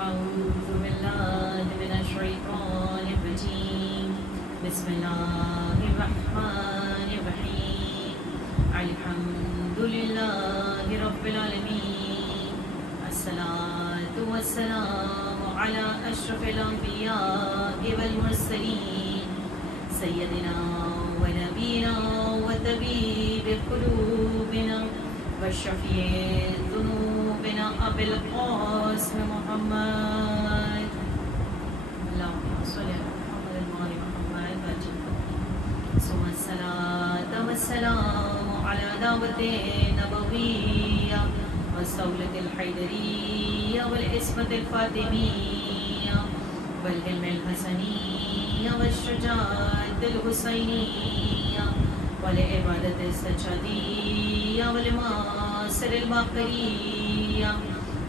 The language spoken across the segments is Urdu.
أعوذ بالله من الشيطان الرجيم بسم الله الرحمن الرحيم الحمد لله رب العالمين الصلاة والسلام على أشرف الأنبياء والمرسلين سيدنا ونبينا وطبيب قلوبنا وشفيع ذنوبنا أبي القاسم محمد اللهم صل على محمد وآل محمد ثم الصلاة والسلام على دعوة النبوية والصولة الحيدرية والعصمة الفاطمية والعلم الحسنية والشجاعة الحسينية والعبادة السجادية والمآثر الباقرية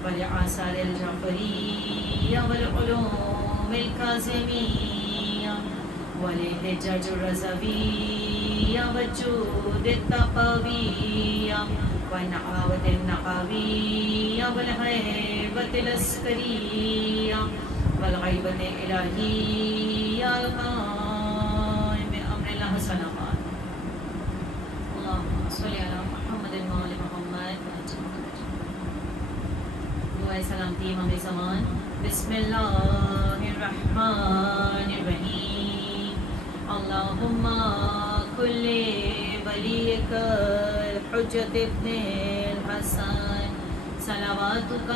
والآثار الجعفرية والعلوم الكاظمية والحجاج الرضوية والجود التقوية والنعاوة النقوية والهيبة العسكرية والغيبة الإلهية القائم بأمر الله صلوات اللهم صل على محمد وآل محمد دعائے سلامتی امام زمان بسم اللہ الرحمن الرحیم اللہم کل ولیک الحجت ابن الحسن صلواتک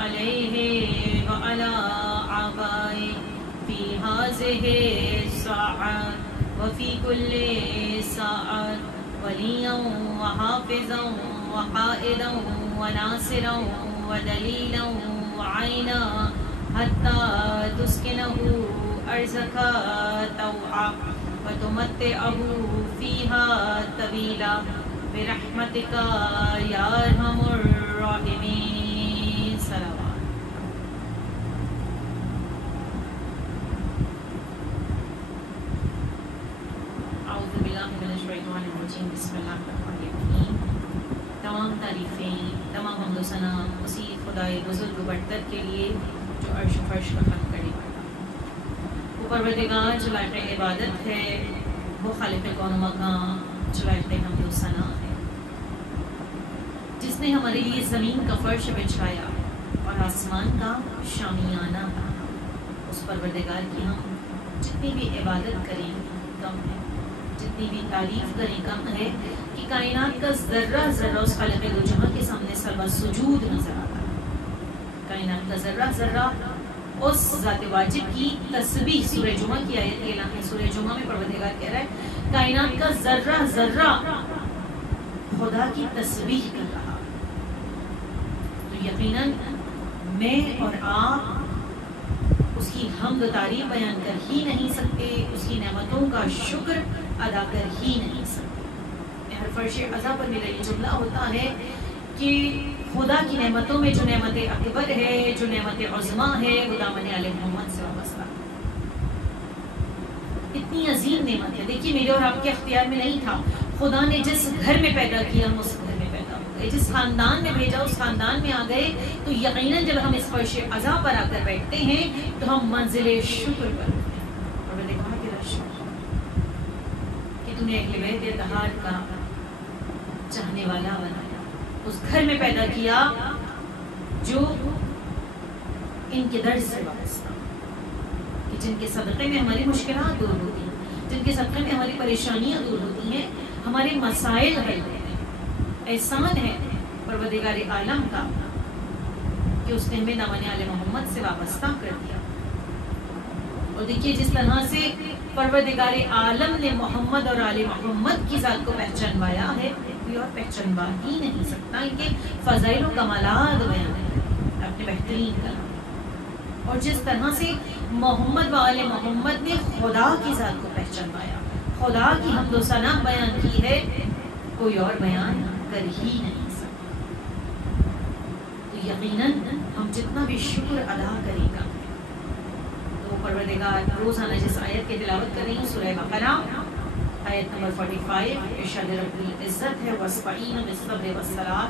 علیہ وعلی آبائہ فی ہذہ الساعة وفی کل ساعة ولیا وحافظا وقائدا وناصرا ودلیلا وعینا حتی تسکنہ ارضک طوعا وتمتعہ فیہا طویلا برحمتک یا ارحم الراحمین صلوات بسم اللہ الرحمن الرحیم تمام تعریفیں تمام حمد و ثنا اسی خدائے بزرگ و برتر کے لیے جو عرش و فرش کا خلق کرنے والا وہ پروردگار جو لائق عبادت ہے وہ خالق کون و مکان جو لائق حمد و ثنا ہے جس نے ہمارے لیے زمین کا فرش بچھایا اور آسمان کا شامیانہ بنا اس پروردگار کی ہم جتنی بھی عبادت کریں کم ہے جتنی بھی تعریف کریں کم ہے کہ کائنات کا ذرہ ذرہ اس خالق دو جہاں کے سامنے سربا سجود نظر آتا ہے کائنات کا ذرہ ذرہ اس ذات واجب کی تسبیح سورہ جمعہ کی آیت کے اعلان ہے سورہ جمعہ میں پروردگار کہہ رہا ہے کائنات کا ذرہ ذرہ خدا کی تسبیح کر رہا تو یقیناً میں اور آپ اس کی حمد و تعریف بیان کر ہی نہیں سکتے اس کی نعمتوں کا شکر ادا کر ہی نہیں سکتے ہر فرش عزا پر میرا یہ جملہ ہوتا ہے کہ خدا کی نعمتوں میں جو نعمت اکبر ہے جو نعمت عظمیٰ ہے وہ دامن آل محمد سے وابستہ اتنی عظیم نعمت ہے دیکھیے میرے اور آپ کے اختیار میں نہیں تھا خدا نے جس گھر میں پیدا کیا ہم اس گھر میں پیدا ہو گئے جس خاندان میں بھیجا اس خاندان میں آ گئے تو یقیناً جب ہم اس فرش عزا پر آ کر بیٹھتے ہیں تو ہم منزل شکر پر اور میں نے کہا کہ تو نے اہل بیت اطہار کا چاہنے والا بنایا اس گھر میں پیدا کیا جو ان کے درد سے وابستہ کہ جن کے صدقے میں ہماری مشکلات دور ہوتی ہیں جن کے صدقے میں ہماری پریشانیاں دور ہوتی ہیں ہمارے مسائل حل ہوتے ہیں احسان ہے پروردگار عالم کا کہ اس نے ہمیں دامن آل محمد سے وابستہ کر دیا اور دیکھیے جس طرح سے پروردگار عالم نے محمد اور آل محمد کی ذات کو پہچانوایا ہے کوئی اور پہچانوا ہی نہیں سکتا ان کے فضائل و کمالات بیان ہیں اپنے بہترین کلام اور جس طرح سے محمد و آل محمد نے خدا کی ذات کو پہچانوایا خدا کی حمد و ثنا بیان کی ہے کوئی اور بیان کر ہی نہیں سکتا تو یقیناً ہم جتنا بھی شکر ادا کریں گا پروردگار روزانہ جس آیت کی تلاوت کر رہی ہوں سورہ بقرہ آیت نمبر 45 ارشاد رب العزت ہے وَاسْتَعِینُوا بِالصَّبْرِ وَالصَّلَاةِ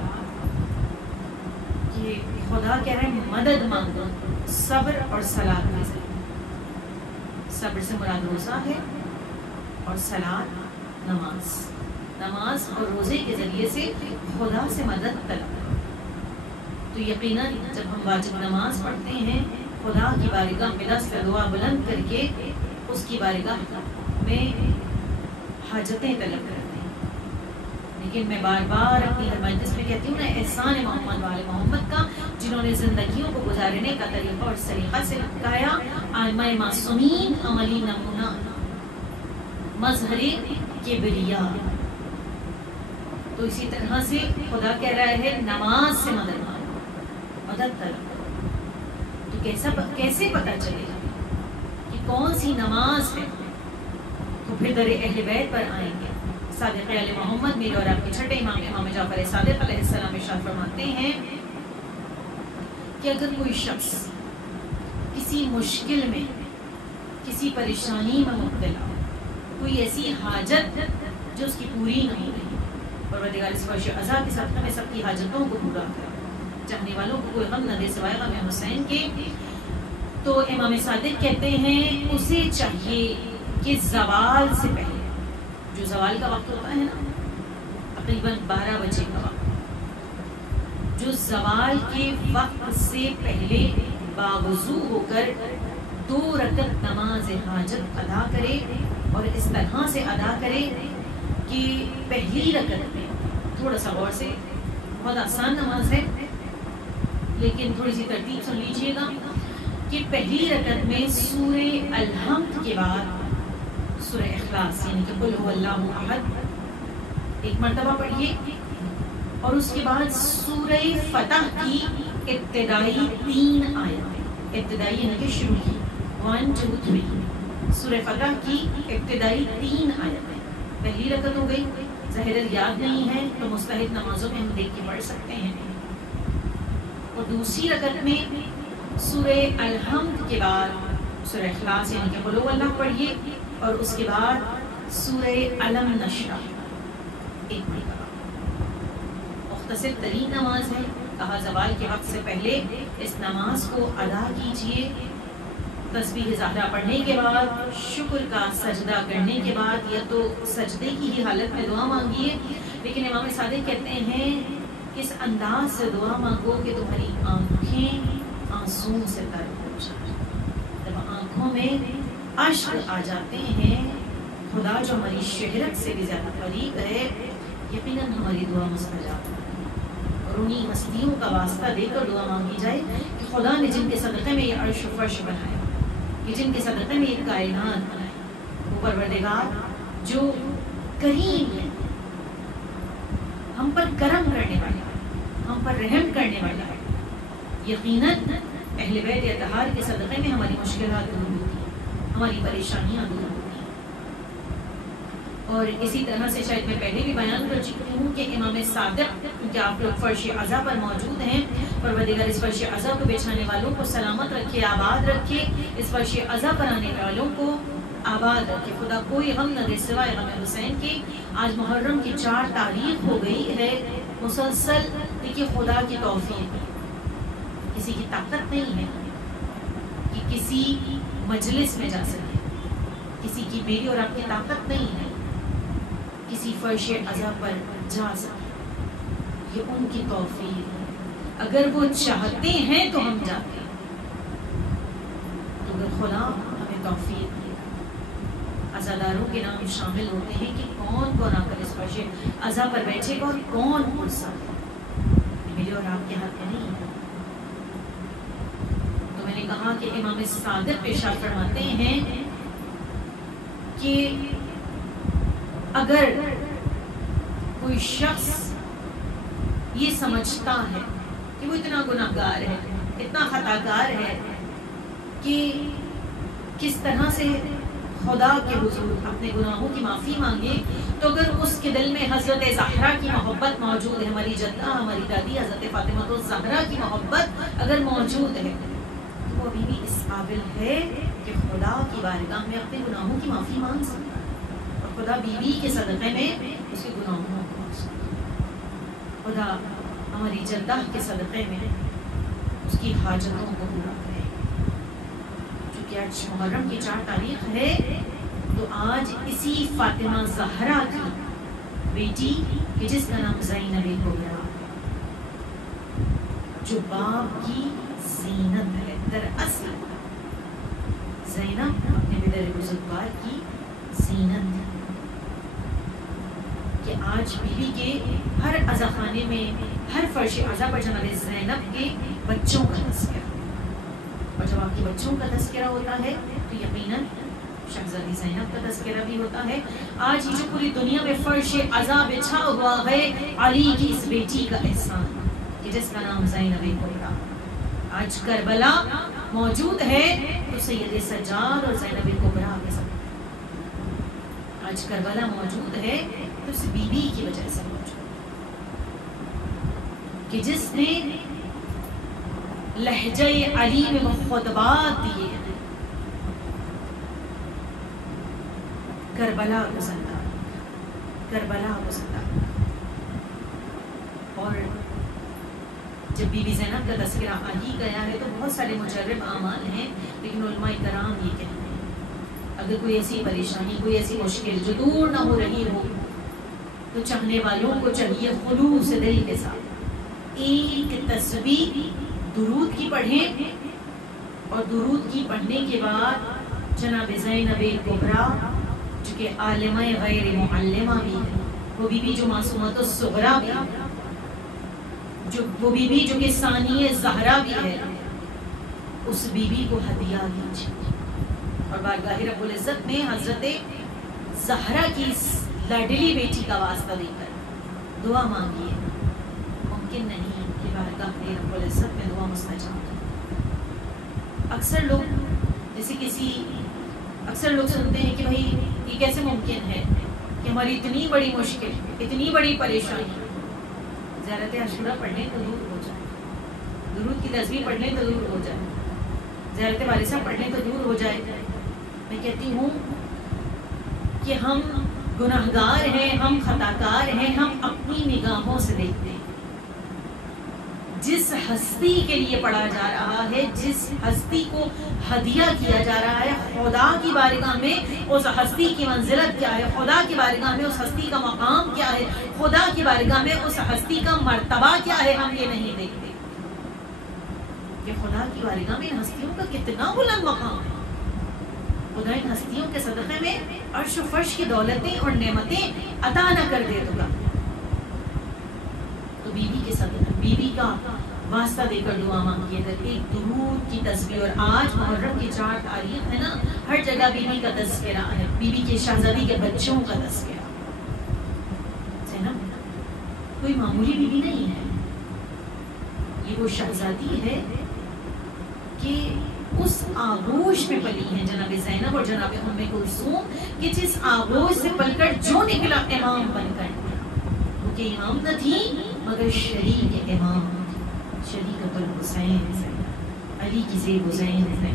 کہ خدا کہہ رہے ہیں مدد مانگو صبر اور صلاۃ کے ذریعے. صبر سے مراد روزہ ہے اور صلاۃ نماز. نماز اور روزے کے ذریعے سے خدا سے مدد طلب. تو یقیناً جب ہم واجب نماز پڑھتے ہیں خدا کی بارگاہ میں دست دعا بلند کر کے اس کی بارگاہ میں حاجتیں طلب کرتے ہیں. لیکن میں بار بار اپنی ہر مجلس میں کہتی ہوں نا احسان محمد والے محمد کا، جنہوں نے زندگیوں کو گزارنے کا طریقہ اور سلیقہ سے بتایا. آئمہ معصومین عملی نمونہ مظہر کبریاء. تو اسی طرح سے خدا کہہ رہا ہے نماز سے مدد مانگو، مدد طلب. تو کیسے پتہ چلے گا کہ کون سی نماز ہے؟ تو پھر در اہل بیت پر آئیں گے. صادق علیہ محمد میرے اور آپ کے چھٹے امام امام جعفر صادق علیہ السلام ارشاد فرماتے ہیں کہ اگر کوئی شخص کسی مشکل میں، کسی پریشانی میں مبتلا، کوئی ایسی حاجت جو اس کی پوری نہ ہو رہی، پروردگار اس فرش عزا کے ساتھ ہمیں سب کی حاجتوں کو پورا کرے، چاہنے والوں کو کوئی غم نہ دے سوائے غم حسین کے. تو امام صادق کہتے ہیں اسے چاہیے کہ زوال سے پہلے، جو زوال کا وقت ہوتا ہے نا تقریباً 12 بجے کا وقت، جو زوال کے وقت سے پہلے باوضو ہو کر 2 رکعت نماز حاجت ادا کرے، اور اس طرح سے ادا کرے کہ پہلی رکعت میں تھوڑا سا غور سے، بہت آسان نماز ہے لیکن تھوڑی سی ترتیب سن لیجئے گا کہ پہلی رکعت میں سورہ الحمد کے بعد سورہ اخلاص یعنی کہ قل هو اللہ احد 1 مرتبہ پڑھیے، اور اس کے بعد سورہ فتح کی ابتدائی 3 آیتیں، ابتدائی یعنی کہ شروع کی 1 2 3، سورہ فتح کی ابتدائی 3 آیتیں. پہلی رکعت ہو گئی. ظاہر یاد نہیں ہے تو مستحب نمازوں میں ہم دیکھ کے پڑھ سکتے ہیں. اور دوسری رکعت میں سورہ الحمد کے بعد سورہ اخلاص یعنی کہ قل هو اللہ پڑھیے، اور اس کے بعد سورہ علم نشرح 1 مرتبہ. مختصر ترین نماز ہے. کہا زوال کے وقت سے پہلے اس نماز کو ادا کیجئے. تسبیح زہرا پڑھنے کے بعد، شکر کا سجدہ کرنے کے بعد، یا تو سجدے کی ہی حالت میں دعا مانگیے، لیکن امام صادق کہتے ہیں اس انداز سے دعا مانگو کہ تمہاری آنکھیں آنسوں سے تر ہو جائیں. جب آنکھوں میں اشک آ جاتے ہیں، خدا جو ہماری شہرت سے بھی زیادہ قریب ہے، یقیناً ہماری دعا مستجاب ہے. اور انہی ہستیوں کا واسطہ دے کر دعا مانگی جائے کہ خدا نے جن کے صدقے میں یہ عرش و فرش بنایا، کہ جن کے صدقے میں یہ کائنات بنائی، وہ پروردگار جو کریم ہے، ہم پر کرم کرنے والا ہے، ہم پر رحم کرنے والا ہے. یقیناً اہل بیت اطہار کے صدقے میں ہماری مشکلات دور ہوتی ہیں، ہماری پریشانیاں دور ہوتی ہیں. اور اسی طرح سے شاید میں پہلے بھی بیان کر چکی ہوں کہ امام صادق، کیونکہ آپ لوگ فرش عزا پر موجود ہیں، پروردگار اس فرش عزا کو بچھانے والوں کو سلامت رکھے، آباد رکھے، اس فرش عزا پر آنے والوں کو آباد رکھے. خدا کوئی غم نہ دے سوائے غم حسین کی. آج محرم کی 4 تاریخ ہو گئی ہے. مسلسل دیکھیے خدا کی توفیق، کسی کی طاقت نہیں ہے کہ کسی مجلس میں جا سکے، کسی کی میری اور آپ کی طاقت نہیں ہے کسی فرش عزا پر جا سکے. یہ ان کی توفیق ہے. اگر وہ چاہتے ہیں تو ہم جاتے ہیں. تو اگر خدا ہمیں توفیق دے، عزاداروں کے نام شامل ہوتے ہیں کہ کون کون آ کر اس فرش عزا پر بیٹھے گا اور کون پڑھ سکتا ہے. میرے اور آپ کے ہاتھ میں نہیں ہے. تو میں نے کہا کہ امام صادق ارشاد فرماتے ہیں کہ اگر کوئی شخص یہ سمجھتا ہے کہ وہ اتنا گناہگار ہے، اتنا خطا کار ہے کہ کس طرح سے خدا کے حضور اپنے گناہوں کی معافی مانگے، تو اگر اس کے دل میں حضرت زہرا کی محبت موجود ہے، ہماری جدہ ہماری دادی حضرت فاطمہ الزہرا کی محبت اگر موجود ہے، تو وہ ابھی بھی اس قابل ہے کہ خدا کی بارگاہ میں اپنے گناہوں کی معافی مانگ سکتا ہے، اور خدا بیوی کے صدقے میں اس کے گناہوں کو معاف سکتا ہے. خدا ہماری جدہ کے صدقے میں اس کی حاجتوں کو پورا کرے. چونکہ آج محرم کی 4 تاریخ ہے تو آج اسی فاطمہ زہرا کی بیٹی کہ جس کا نام زینب کبریٰ جو باپ کی زینت ہے. دراصل زینب اپنے پدر بزرگوار کی زینت ہے کہ آج بیوی کے ہر عزا خانے میں ہر فرش عزا پر جناب زینب کے بچوں کا تذکرہ. اور جب آپ کے بچوں کا تذکرہ ہوتا ہے تو یقیناً شہزادی زینب کا تذکرہ بھی ہوتا ہے. آج یہ جو پوری دنیا میں فرش عزا بچھا ہوا ہے علی کی اس بیٹی کا احسان کہ جس کا نام زینب کبریٰ. آج کربلا موجود ہے تو سید سجاد اور زینب کبریٰ کے ساتھ. آج کربلا موجود ہے تو اس بی بی کی وجہ سے موجود کہ جس نے لہجہ علی میں وہ خطبات دیے ہیں. کربلا کو زندہ، کربلا کو زندہ. اور جب بی بی زینب کا تذکرہ آ ہی گیا ہے تو بہت سارے مجرب اعمال ہیں، لیکن علماء کرام یہ کہتے ہیں اگر کوئی ایسی پریشانی، کوئی ایسی مشکل جو دور نہ ہو رہی ہو تو چاہنے والوں کو چاہیے خلوص دل کے ساتھ ایک تسبیح درود کی پڑھیں، اور درود کی پڑھنے کے بعد جناب زینب کبریٰ جو کہ عالمہ غیر معلمہ بھی ہے، وہ بی بی جو معصومۃ الصغریٰ بھی ہے، وہ بی بی جو کہ ثانی زہرا بھی ہے، اس بی بی کو ہدیہ دیجیے. اور بارگاہ رب العزت میں حضرت زہرا کی لاڈلی بیٹی کا واسطہ دے کر دعا مانگیے. ممکن نہیں کہ بارگاہ رب العزت میں دعا مستجاب. اکثر لوگ سنتے ہیں کہ بھائی یہ کیسے ممکن ہے کہ ہماری اتنی بڑی مشکل، اتنی بڑی پریشانی زیارت عاشورہ پڑھ لیں تو دور ہو جائے، درود کی تسبیح پڑھ لیں تو دور ہو جائے، زیارت وارثہ پڑھ لیں تو دور ہو جائے. میں کہتی ہوں کہ ہم گناہگار ہیں، ہم خطاکار ہیں، ہم اپنی نگاہوں سے دیکھتے ہیں. جس ہستی کے لیے پڑھا جا رہا ہے، جس ہستی کو ہدیہ کیا جا رہا ہے، خدا کی بارگاہ میں اس ہستی کی منزلت کیا ہے، خدا کی بارگاہ میں اس ہستی کا مقام کیا ہے، خدا کی بارگاہ میں اس ہستی کا مرتبہ کیا ہے، ہم یہ نہیں دیکھتے کہ خدا کی بارگاہ میں ان ہستیوں کا کتنا بلند مقام ہے. خدا ان ہستیوں کے صدقے میں عرش و فرش کی دولتیں اور نعمتیں عطا نہ کر دے تو بیوی کے صدقے، بیوی کا واسطہ دے کر دعا مانگیے گا. ایک درود کی تسبیح. اور آج محرم کی 4 تاریخ ہے نا، ہر جگہ بیوی کا تذکرہ ہے، بیوی کے شہزادی کے بچوں کا تذکرہ ہے نا. کوئی معمولی بیوی نہیں ہے، یہ وہ شہزادی ہے کہ اس آغوش میں پلی ہیں جناب زینب اور جناب ام کلثوم کہ جس آغوش سے پل کر جو نکلا امام بن کر. وہ کہ امام نہ تھی مگر شریک امام، شریکۃ الحسین سے، علی کی زیب و زین سے،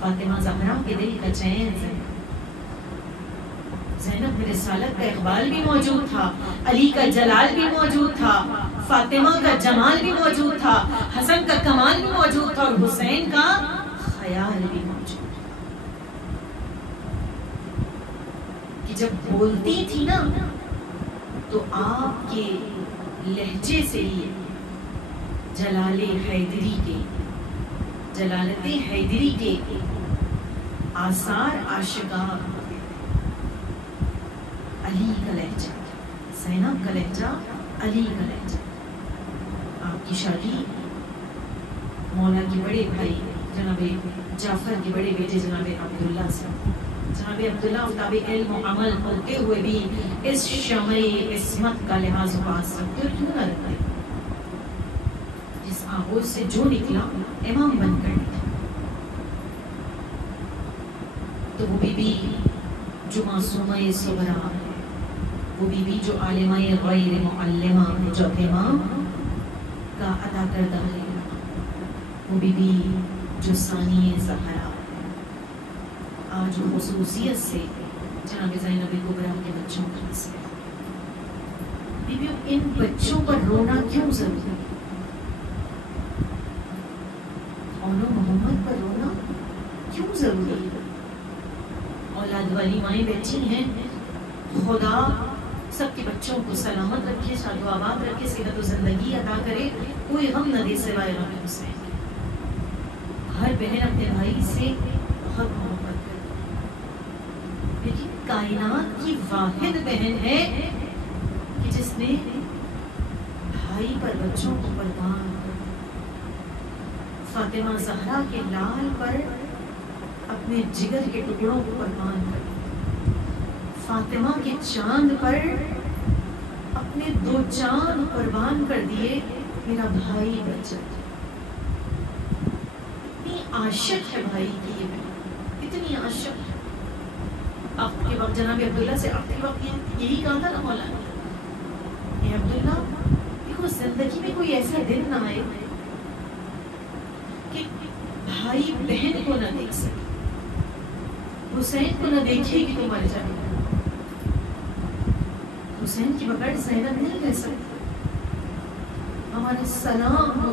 فاطمہ زہرا کے دل کا چین سے. زینب میں رسالت کا اقبال بھی موجود تھا، علی کا جلال بھی موجود تھا، فاطمہ کا جمال بھی موجود تھا، حسن کا کمال بھی موجود تھا، اور حسین کا خیال بھی موجود تھا. کہ جب بولتی تھی نا تو آپ کے لہجے سے ہی جلال حیدری کے، جلالت حیدری کے آثار آشکار ہوتے تھے. علی کا لہجہ، زینب کا لہجہ، علی کا لہجہ. آپ کی شادی مولا کے بڑے بھائی جناب جعفر کے بڑے بیٹے جناب عبداللہ سے، جناب عبداللہ افتاب علم و عمل ہوتے ہوئے بھی اس شمع عصمت کا لحاظ و پاس رکھتے اور کیوں نہ رکھتے. جس آغوش سے جو نکلا امام بن کر نکلا. تو وہ بی بی جو معصومہ صغریٰ ہے، وہ بی بی جو عالمہ غیر معلمہ ہے، جو امام کا عطا کردہ ہے، وہ بی بی جو ثانی زہرا ہے. آج وہ خصوصیت سے جناب زینب کبریٰ کے بچوں کا تذکرہ. بیویوں ان بچوں پر رونا کیوں ضروری ہے؟ آل محمد پر رونا کیوں ضروری ہے؟ اولاد والی مائیں بیٹھی ہیں، خدا سب کے بچوں کو سلامت رکھے، شاد و آباد رکھے، صحت و زندگی عطا کرے، کوئی غم نہ دے سوائے غم حسین۔ ہر بہن اپنے بھائی سے بہت محبت کرتی، لیکن کائنات کی واحد بہن ہے کہ جس نے بھائی پر بچوں کو قربان کر دیا۔ فاطمہ زہرا کے لال پر اپنے جگر کے ٹکڑوں کو قربان کر دیا، فاطمہ کے چاند پر اپنے 2 چاند قربان کر دیے، میرا بھائی بچہ۔ اتنی عاشق ہے بھائی کی یہ بہن، اتنی عاشق ہے۔ عقد کے وقت جناب عبداللہ سے عقد کے وقت یہی کہا تھا نا مولانا، اے عبداللہ دیکھو زندگی میں کوئی ایسا دن نہ آئے کہ بھائی بہن کو نہ دیکھ سکے، حسین کو نہ دیکھے گی تو مر جائے گا۔ حسین کی بغیر زینب نہیں رہ سکتی۔ ہمارا سلام ہو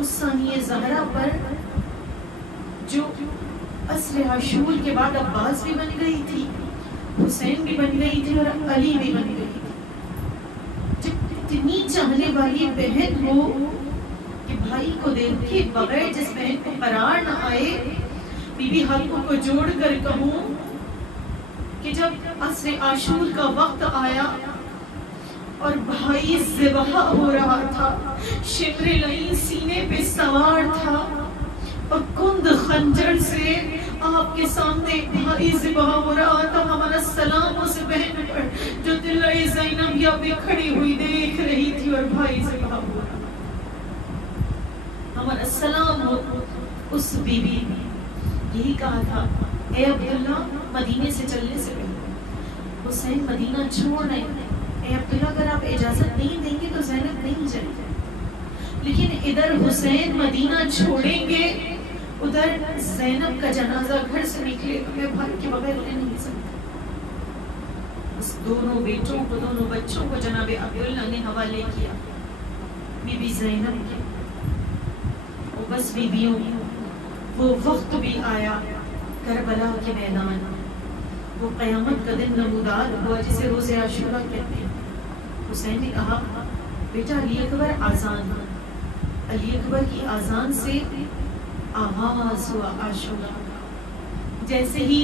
اس ثانیہ زہرا پر جو عصر عاشور کے بعد عباس بھی بن گئی تھی، حسین بھی بن گئی تھی اور علی بھی بن گئی تھی۔ جب اتنی چاہنے والی بہن ہو کہ بھائی کو دیکھے بغیر جس بہن کو قرار نہ آئے، بی بی ہاتھوں کو جوڑ کر کہوں کہ جب عصر عاشور کا وقت آیا اور بھائی ذبح ہو رہا تھا، شمر لئی سینے پہ سوار تھا اور کند خنجر سے آپ کے سامنے بھائی ذبح ہو رہا تھا، ہمارا سلام اس بہن پر جو دلہ زینبیہ پہ کھڑی ہوئی دیکھ رہی تھی اور بھائی ذبح ہو رہا تھا۔ ہمارا سلام ہو اس بی بی نے یہی کہا تھا، اے عبداللہ مدینے سے چلنے سے پہلے حسین مدینہ چھوڑ رہے ہیں، اے عبداللہ اگر آپ اجازت نہیں دیں گے تو زینب نہیں چلے جائے، لیکن ادھر حسین مدینہ چھوڑیں گے، ادھر زینب کا جنازہ گھر سے نکلے تو میں بھائی کے بغیر رہ نہیں سکتا۔ اس دونوں بیٹوں کو، دونوں بچوں کو جناب عبداللہ نے حوالے کیا بی بی زینب کے۔ وہ بس بیویوں وہ وقت بھی آیا کربلا کے میدان، وہ قیامت کا دن نمودار ہوا جسے روز عاشورہ کہتے ہیں۔ حسین نے کہا بیٹا علی اکبر آزان، علی اکبر کی آزان سے آغاز ہوا عاشورہ۔ جیسے ہی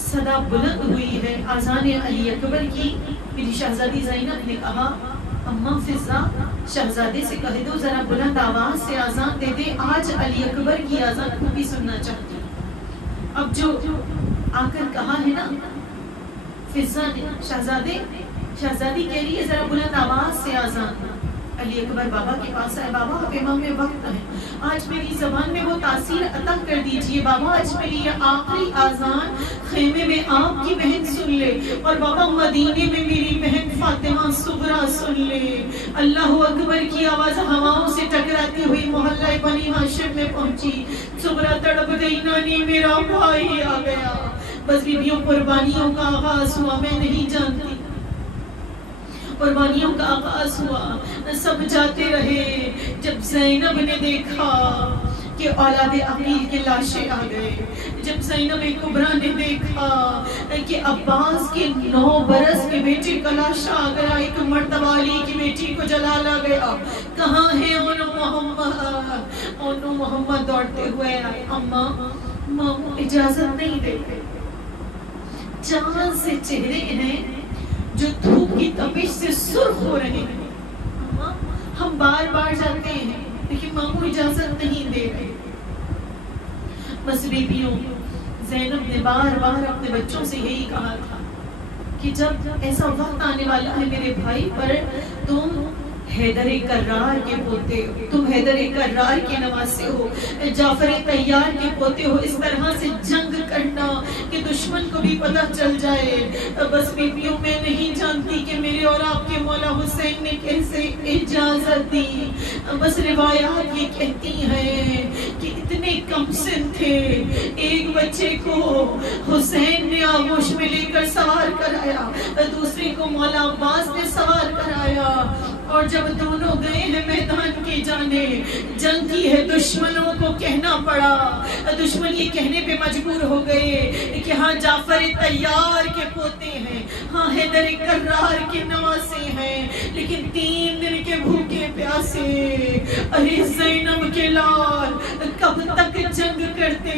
صدا بلند ہوئی ہے آزان علی اکبر کی، میری شہزادی زینب نے کہا اماں فضا شہزادے سے کہہ دو ذرا بلند آواز سے آزان دے دے، آج علی اکبر کی آزان کو بھی سننا چاہتی ہوں۔ اب جو آ کر کہا ہے نا فضا نے، شہزادی کہہ رہی ہے ذرا بلند آواز سے آزان۔ علی اکبر بابا کے پاس آئے، بابا آپ امام میں وقت ہے، آج میری زبان میں وہ تاثیر عطا کر دیجئے بابا، آج میری یہ آخری آزان خیمے میں آپ کی بہن سن لے، اور بابا مدینے میں میری بہن فاطمہ صغرا سن لے۔ اللہ اکبر کی آواز ہواؤں سے ٹکراتی ہوئی محلہ بنی ہاشم میں پہنچی، صغرا تڑپ گئی، نانی میرا بھائی آ گیا۔ بس بیویوں قربانیوں کا آغاز ہوا، میں نہیں جانتی قربانیوں کا آغاز ہوا، سب جاتے رہے۔ جب زینب نے دیکھا کہ اولاد عقیل کے لاشیں آ گئے، جب زینب کبریٰ نے دیکھا کہ عباس کے 9 برس کے بیٹے کا لاشا آ گیا، ایک مرتبہ علی کی بیٹی کو جلالا گیا، کہاں ہے اونو محمد؟ اونو محمد دوڑتے ہوئے آئے، اماں ماموں اجازت نہیں دیتے، چاند سے چہرے ہیں جو دھوپ کی تپش سے سرخ ہو رہے ہیں، ہم بار بار جاتے ہیں لیکن ماموں اجازت نہیں دے رہے۔ بس بیبیوں زینب نے بار بار اپنے بچوں سے یہی کہا تھا کہ جب ایسا وقت آنے والا ہے میرے بھائی پر، تم حیدر کرار کے پوتے ہو، تم حیدر کرار کے نواسے ہو، جعفر طیار کے پوتے ہو، اس طرح سے جنگ کرنا کہ دشمن کو بھی پتہ چل جائے۔ بس بیبیوں میں نہیں جانتی کہ میرے اور آپ کے مولا حسین نے کیسے اجازت دی، بس روایات یہ کہتی ہیں کہ اتنے کم سن تھے، ایک بچے کو حسین نے آغوش میں لے کر سوار کرایا، دوسرے کو مولا عباس نے سوار کرایا، اور جب دونوں گئے ہیں میدان کی جانے، جنگ کی ہے دشمنوں کو کہنا پڑا، دشمن یہ کہنے پہ مجبور ہو گئے کہ ہاں جعفر طیار کے پوتے ہیں، ہاں حیدر کرار کے نواسے ہیں، لیکن 3 دن کے بھوکے پیاسے، ارے زینب کے لال کب تک جنگ کرتے؟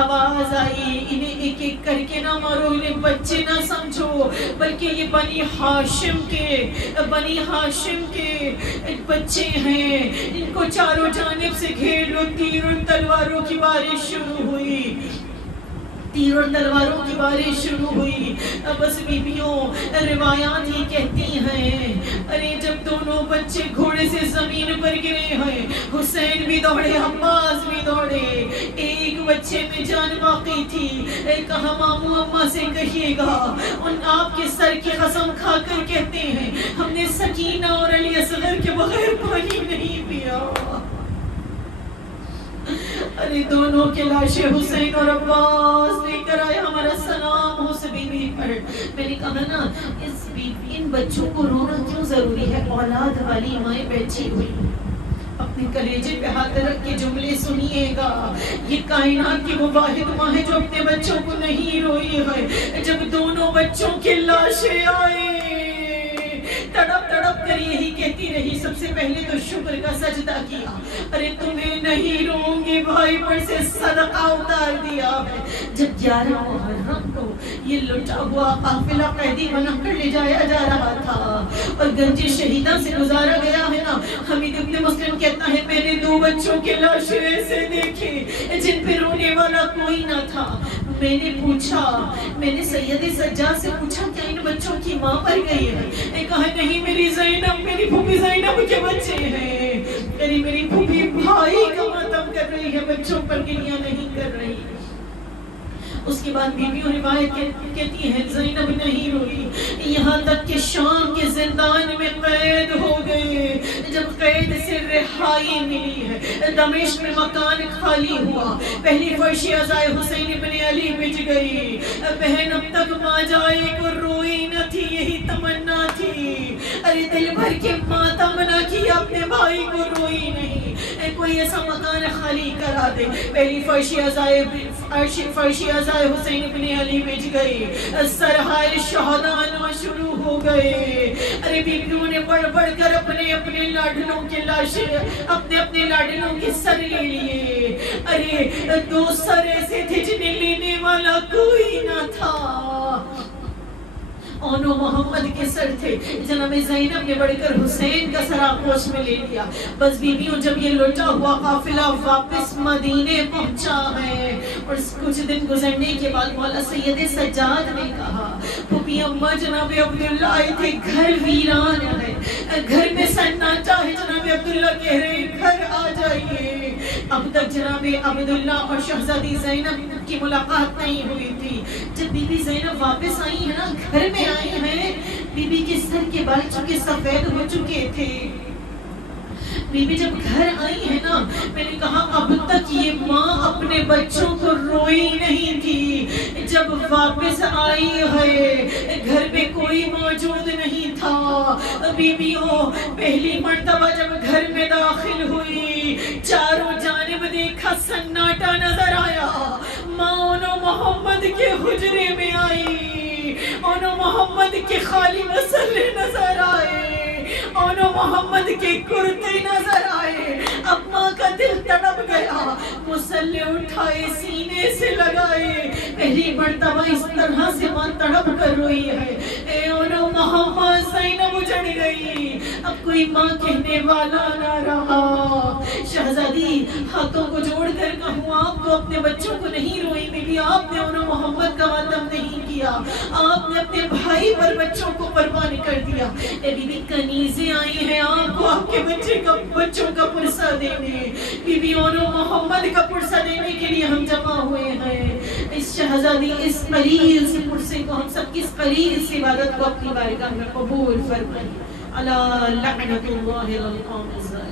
آواز آئی انہیں ایک ایک کر کے نہ مارو، انہیں بچے نہ سمجھو، بلکہ یہ بنی ہاشم کے بچے ہیں، ان کو چاروں جانب سے گھیر لو۔ تیر اور تلواروں کی بارش شروع ہوئی، بس بیبیوں روایات ہی کہتی ہیں، ارے جب دونوں بچے گھوڑے سے زمین پر گرے ہیں، حسین بھی دوڑے، عباس بھی دوڑے، ایک بچے میں جان باقی تھی، کہا ماموں اماں سے کہیے گا، ان آپ کے سر کی قسم کھا کر کہتے ہیں ہم نے سکینہ اور علی اصغر کے بغیر پانی نہیں پیا۔ ارے دونوں کے لاشیں حسین اور عباس لے کر آئے، ہمارا سلام اس بیوی پر۔ میں نے کہا نا ان بچوں کو رونا کیوں ضروری ہے؟ اولاد والی مائیں بیٹھی ہوئی، اپنے کلیجے پہ ہاتھ رکھ کے جملے سنیے گا، یہ کائنات کی وہ واحد ماں ہے جو اپنے بچوں کو نہیں روئی ہے۔ جب دونوں بچوں کے لاشیں آئے، تڑپ تڑپ کر یہی کہتی رہی، سب سے پہلے تو شکر کا سجدہ کیا، ارے تمہیں نہیں روں گی، بھائی پر سے صدقہ اتار دیا ہے۔ جب 11 محرم کو یہ لٹا ہوا قافلہ قیدی بنا کر لے جایا جا رہا تھا اور گنج شہیدہ سے گزارا گیا ہے نا، حمید ابن مسلم کہتا ہے میں نے 2 بچوں کے لاشیں ایسے دیکھے جن پہ رونے والا کوئی نہ تھا۔ میں نے سید سجاد سے پوچھا کیا ان بچوں کی ماں پر گئی ہے؟ کہا نہیں، میری زینب، میری پھوپھی زینب کے بچے ہیں، میری پھوپھی بھائی کا ماتم کر رہی ہے، بچوں پر گریہ نہیں کر رہی۔ اس کے بعد بیویوں روایت کہتی ہے زینب نہیں روئی، یہاں تک کہ شام کے زندان میں قید ہو گئے۔ جب قید سے رہائی ملی ہے، دمشق میں مکان خالی ہوا، پہلی فرش عزائے حسین ابن علی بج گئی، بہن اب تک ماں جائے کو روئی نہ تھی، یہی تمنا تھی، ارے دل بھر کے ماتم نہ کیا، اپنے بھائی کو روئی نہیں، کوئی ایسا مکان خالی کرا دے۔ پہلی فرش عزائے حسین ابن علی بج گئی، سرحائے شہداء آنا شروع ہو گئے، ارے بیویوں نے بڑھ بڑھ کر اپنے لاڈلوں کے لاشیں، اپنے لاڈلوں کے سر لے لیے، ارے 2 سر ایسے تھے جنہیں لینے والا کوئی نہ تھا۔ اونو محمد کے سر تھے، جناب زینب نے بڑھ کر حسین کا سر آغوش میں لے لیا۔ بس بیویوں جب یہ لوٹا ہوا قافلہ واپس مدینے پہنچا ہے اور کچھ دن گزرنے کے بعد مولا سید سجاد نے کہا پھوپھی اماں جناب عبداللہ آئے تھے، گھر ویران ہے، گھر میں سناٹا ہے، جناب عبداللہ کہہ رہے گھر آ جائیے۔ اب تک جناب عبداللہ اور شہزادی زینب کی ملاقات نہیں ہوئی تھی۔ جب بی بی زینب واپس آئی ہے نا، گھر میں آئی ہیں، بی بی کے سر کے بال چکے سفید ہو چکے تھے۔ بی بی جب گھر آئی ہے نا، میں نے کہا اب تک یہ ماں اپنے بچوں کو روئی نہیں تھی، جب واپس آئی ہے گھر میں کوئی موجود نہیں تھا۔ بیویوں پہلی مرتبہ جب گھر میں داخل ہوئی، چاروں جانب دیکھا سناٹا نظر آیا، ماں اونو محمد کے حجرے میں آئی، اونو محمد کے خالی مسلے نظر آئے، اونو محمد کے کرتے نظر آئے۔ اب ماں کا دل تڑپ گیا، مسلے اٹھائے سینے سے لگائے، پہلی مرتبہ اس طرح سے ماں تڑپ کر روئی ہے۔ اے اونو محمد، زینب اجڑ گئی، اب کوئی ماں کہنے والا نہ رہا۔ شہزادی ہاتھوں کو جوڑ کر کہوں آپ تو اپنے بچوں کو نہیں روئی، بی بی آپ نے اونو محمد کا ماتم نہیں کیا، آپ نے اپنے بھائی پر بچوں کو قربان کر دیا۔ اے بی بی کنیزیں آئی ہیں آپ کو آپ کے بچوں کا پرسہ دینے، بی بی اونو محمد کا پرسہ دینے کے لیے ہم جمع ہوئے ہیں۔ اس شہزادی اس قلیل سے پرسے کو، ہم سب کی اس قلیل سے عبادت کو اپنی بارگاہ میں قبول فرمائے۔ اللہ لعنت اللہ للقوم الظالمین۔